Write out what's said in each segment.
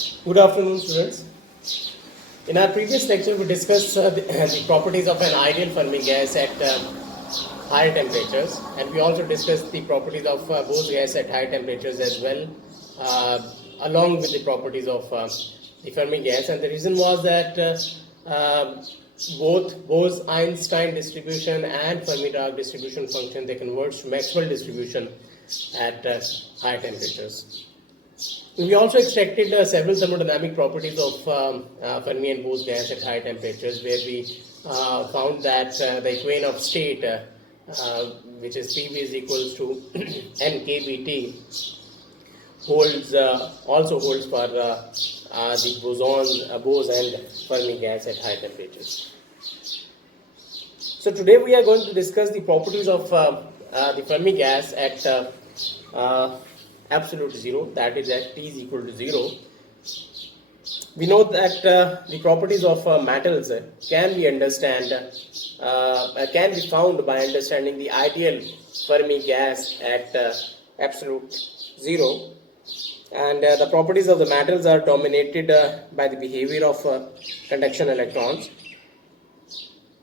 Good afternoon, students. In our previous lecture, we discussed the properties of an ideal Fermi gas at higher temperatures, and we also discussed the properties of Bose gas at higher temperatures as well, along with the properties of the Fermi gas. And the reason was that both Bose-Einstein distribution and Fermi-Dirac distribution function, they converge to Maxwell distribution at higher temperatures. We also extracted several thermodynamic properties of Fermi and Bose gas at high temperatures, where we found that the equation of state, which is PV is equals to NKBT, also holds for the bosons, Bose and Fermi gas at high temperatures. So today we are going to discuss the properties of the Fermi gas at absolute zero, that is at T is equal to 0. We know that the properties of metals can be found by understanding the ideal Fermi gas at absolute 0, and the properties of the metals are dominated by the behavior of conduction electrons.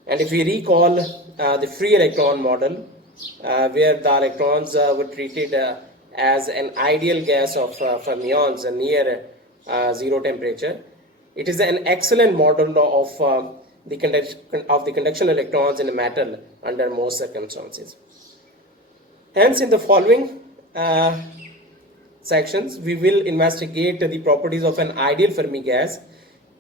And if we recall the free electron model, where the electrons were treated as an ideal gas of fermions near zero temperature, it is an excellent model of the conduction electrons in a metal under most circumstances. Hence, in the following sections, we will investigate the properties of an ideal Fermi gas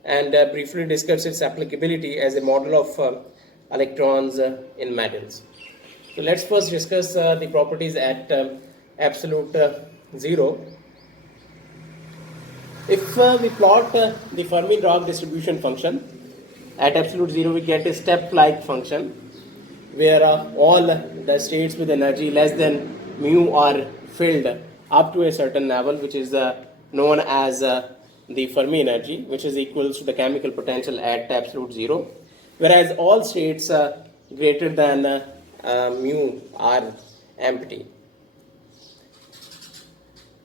and briefly discuss its applicability as a model of electrons in metals. So let's first discuss the properties at absolute 0. If we plot the Fermi-Dirac distribution function at absolute 0, we get a step-like function where all the states with energy less than mu are filled up to a certain level, which is known as the Fermi energy, which is equal to the chemical potential at absolute 0, whereas all states greater than mu are empty.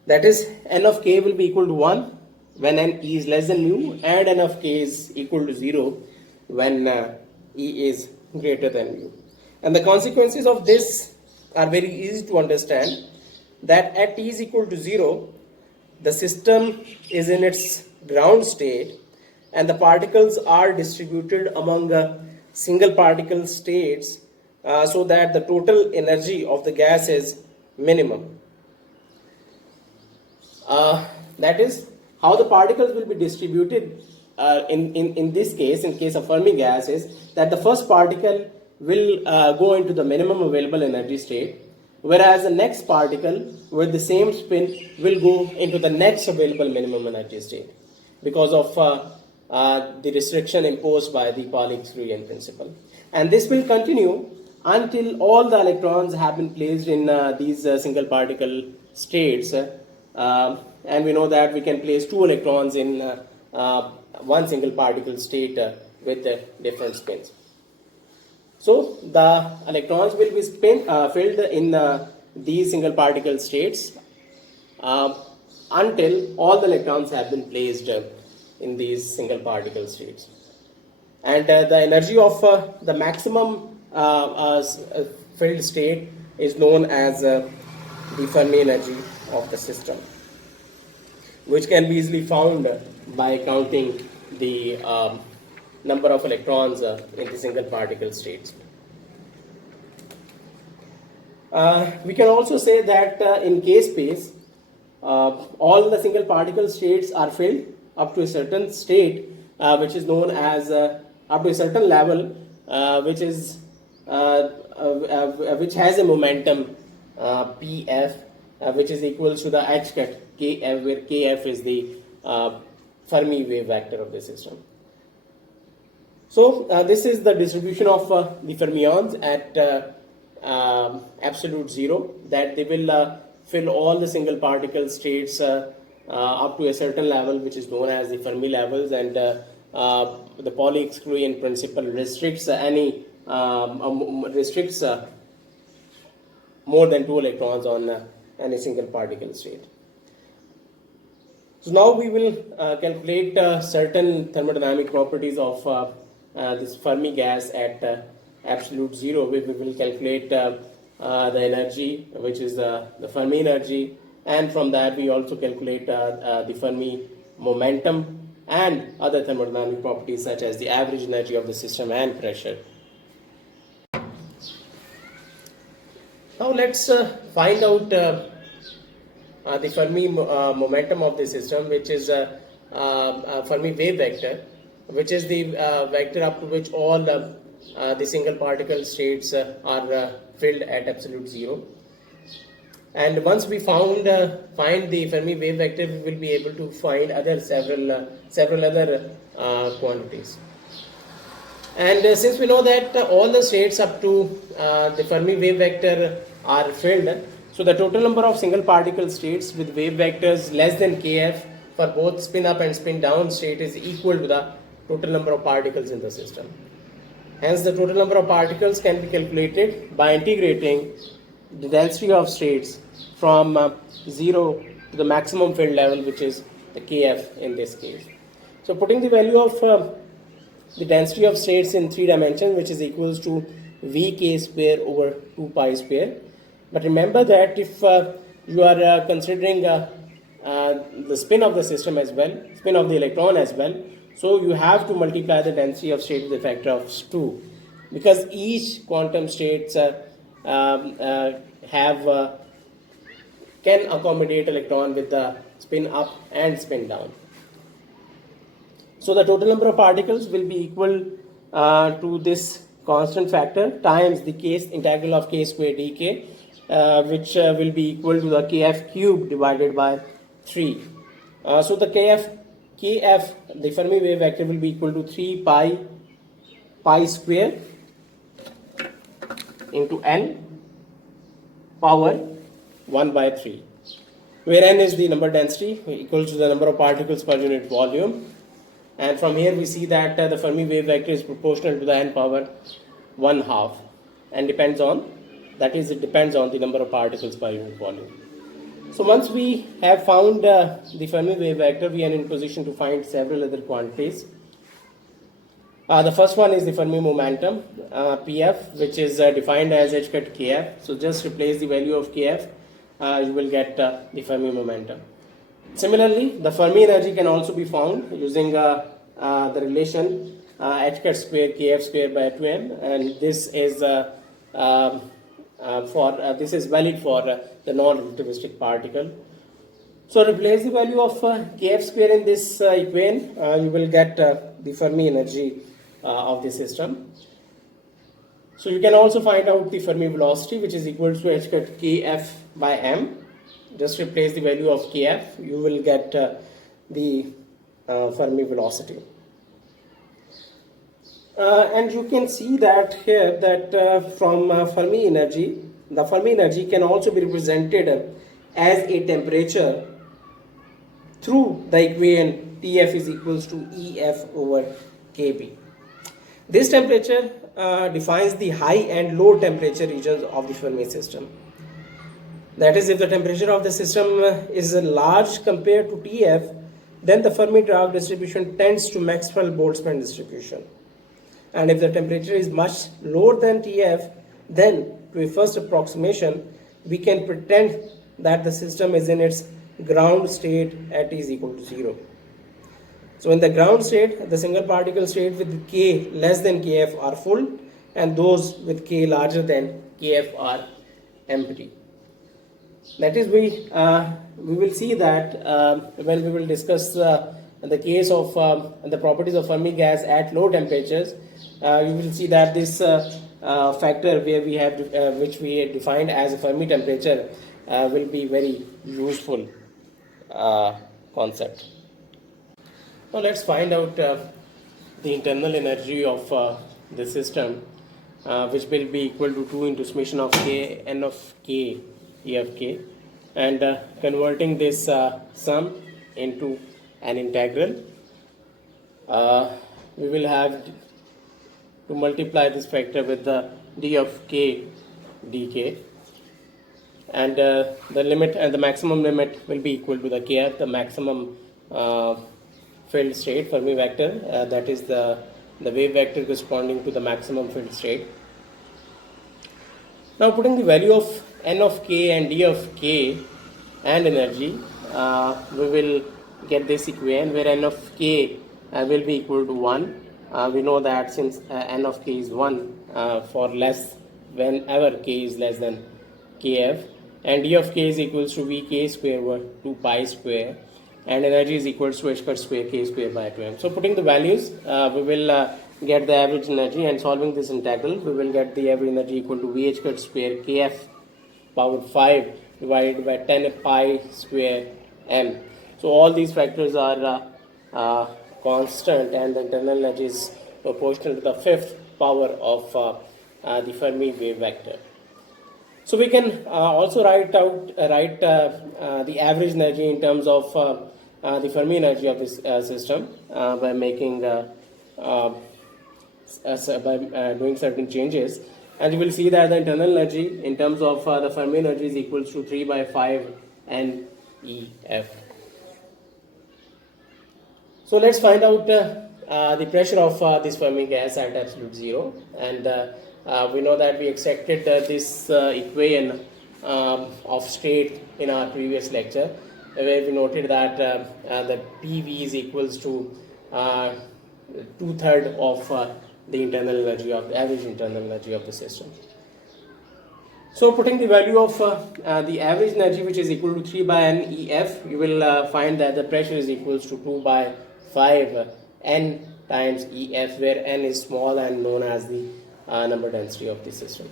That is, n of k will be equal to 1 when n e is less than mu, and n of k is equal to 0 when e is greater than mu. And the consequences of this are very easy to understand, that at t is equal to 0, the system is in its ground state and the particles are distributed among single particle states so that the total energy of the gas is minimum. That is, how the particles will be distributed in this case, in case of Fermi gas, is that the first particle will go into the minimum available energy state, whereas the next particle with the same spin will go into the next available minimum energy state because of the restriction imposed by the Pauli-Exclusion principle. And this will continue until all the electrons have been placed in these single particle states. And we know that we can place 2 electrons in one single particle state with different spins. So the electrons will be filled in these single particle states until all the electrons have been placed in these single particle states. And the energy of the maximum filled state is known as the Fermi energy of the system, which can be easily found by counting the number of electrons in the single particle states. We can also say that in K space, all the single particle states are filled up to a certain state, which is known as up to a certain level, which has a momentum Pf, which is equal to the h cut Kf, where Kf is the Fermi wave vector of the system. So this is the distribution of the fermions at absolute 0, that they will fill all the single particle states up to a certain level, which is known as the Fermi levels, and the Pauli-Exclusion principle restricts more than 2 electrons on any single particle state. So now we will calculate certain thermodynamic properties of this Fermi gas at absolute zero. We will calculate the energy, which is the Fermi energy, and from that we also calculate the Fermi momentum and other thermodynamic properties such as the average energy of the system and pressure. Now let's find out the Fermi momentum of the system, which is Fermi wave vector, which is the vector up to which all the single particle states are filled at absolute zero. And once we find the Fermi wave vector, we will be able to find several other quantities. And since we know that all the states up to the Fermi wave vector are filled, so the total number of single particle states with wave vectors less than kf for both spin up and spin down state is equal to the total number of particles in the system. Hence, the total number of particles can be calculated by integrating the density of states from 0 to the maximum field level, which is the kf in this case. So putting the value of the density of states in 3 dimensions, which is equals to vk square over 2 pi square. But remember that if you are considering the spin of the system as well, spin of the electron as well, so you have to multiply the density of state with a factor of 2, because each quantum states can accommodate electron with the spin up and spin down. So the total number of particles will be equal to this constant factor times the case integral of k square dk, which will be equal to the kf cube divided by 3. So the kf, the Fermi wave vector, will be equal to 3 pi square into n power 1 by 3, where n is the number density equals to the number of particles per unit volume. And from here we see that the Fermi wave vector is proportional to the n power 1/2 and it depends on the number of particles per unit volume. So once we have found the Fermi wave vector, we are in position to find several other quantities. The first one is the Fermi momentum, Pf, which is defined as h cut kf. So just replace the value of kf, you will get the Fermi momentum. Similarly, the Fermi energy can also be found using the relation h cut square kf square by 2m, and this is this is valid for the non-relativistic particle. So replace the value of kf square in this equation, you will get the Fermi energy of the system. So you can also find out the Fermi velocity, which is equal to h cut kf by m. Just replace the value of kf, you will get the Fermi velocity. And you can see that here that from Fermi energy, the Fermi energy can also be represented as a temperature through the equation Tf is equals to Ef over Kb. This temperature defines the high and low temperature regions of the Fermi system. That is, if the temperature of the system is large compared to Tf, then the Fermi-Dirac distribution tends to Maxwell-Boltzmann distribution. And if the temperature is much lower than Tf, then to a first approximation, we can pretend that the system is in its ground state at t is equal to 0. So in the ground state, the single particle state with k less than kf are full, and those with k larger than kf are empty. That is, we will see that when we will discuss the case of the properties of Fermi gas at low temperatures, you will see that this factor where we have which we have defined as a Fermi temperature will be very useful concept. Now let's find out the internal energy of the system, which will be equal to 2 into summation of k n of k e of k, and converting this sum into an integral, we will have to multiply this factor with the d of k dk, and the limit and the maximum limit will be equal to the kf, the maximum filled state, Fermi vector, that is the wave vector corresponding to the maximum filled state. Now putting the value of n of k and d of k and energy, we will get this equation where n of k will be equal to 1. We know that since n of k is 1 for less whenever k is less than kf, and d of k is equals to vk square over 2 pi square, and energy is equals to h cut square k square by 2m. So putting the values, we will get the average energy, and solving this integral, we will get the average energy equal to vh cut square kf power 5 divided by 10 pi square m. So all these factors are constant, and the internal energy is proportional to the fifth power of the Fermi wave vector. So we can also write the average energy in terms of the Fermi energy of this system by making by doing certain changes, and you will see that the internal energy in terms of the Fermi energy is equals to 3 by 5 NEF. So let's find out the pressure of this Fermi gas at absolute zero, and we know that we extracted this equation of state in our previous lecture, where we noted that the PV is equals to 2/3 of the internal energy of the average internal energy of the system. So putting the value of the average energy, which is equal to 3 by NEF, you will find that the pressure is equals to 2 by 5 N times EF, where N is small and known as the number density of the system.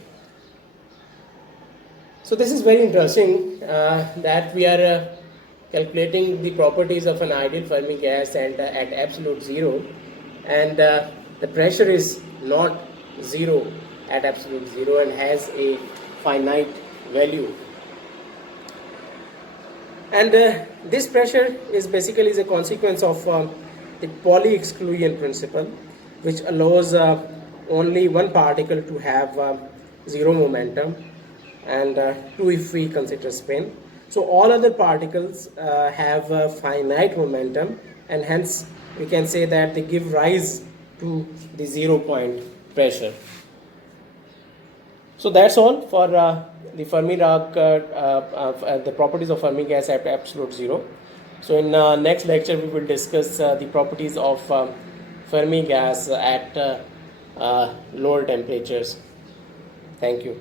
So this is very interesting that we are calculating the properties of an ideal Fermi gas and at absolute zero, and the pressure is not zero at absolute zero and has a finite value. And this pressure is basically a consequence of the Pauli exclusion principle, which allows only one particle to have zero momentum, and two if we consider spin. So all other particles have finite momentum, and hence we can say that they give rise to the 0 point pressure. So that's all for the Fermi rock, the properties of Fermi gas at absolute zero. So in next lecture we will discuss the properties of Fermi gas at lower temperatures. Thank you.